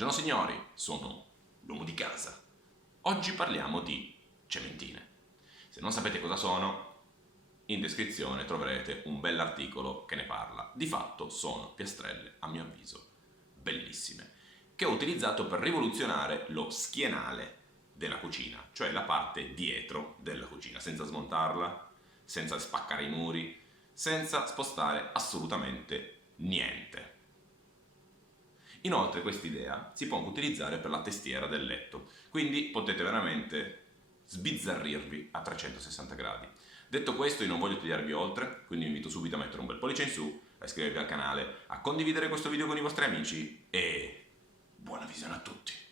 Buongiorno signori, sono l'uomo di casa. Oggi parliamo di cementine. Se non sapete cosa sono, in descrizione troverete un bell'articolo che ne parla. Di fatto sono piastrelle, a mio avviso, bellissime, che ho utilizzato per rivoluzionare lo schienale della cucina, cioè la parte dietro della cucina, senza smontarla, senza spaccare i muri, senza spostare assolutamente niente. Inoltre quest'idea si può anche utilizzare per la testiera del letto, quindi potete veramente sbizzarrirvi a 360 gradi. Detto questo, io non voglio tagliarvi oltre, quindi vi invito subito a mettere un bel pollice in su, a iscrivervi al canale, a condividere questo video con i vostri amici e buona visione a tutti!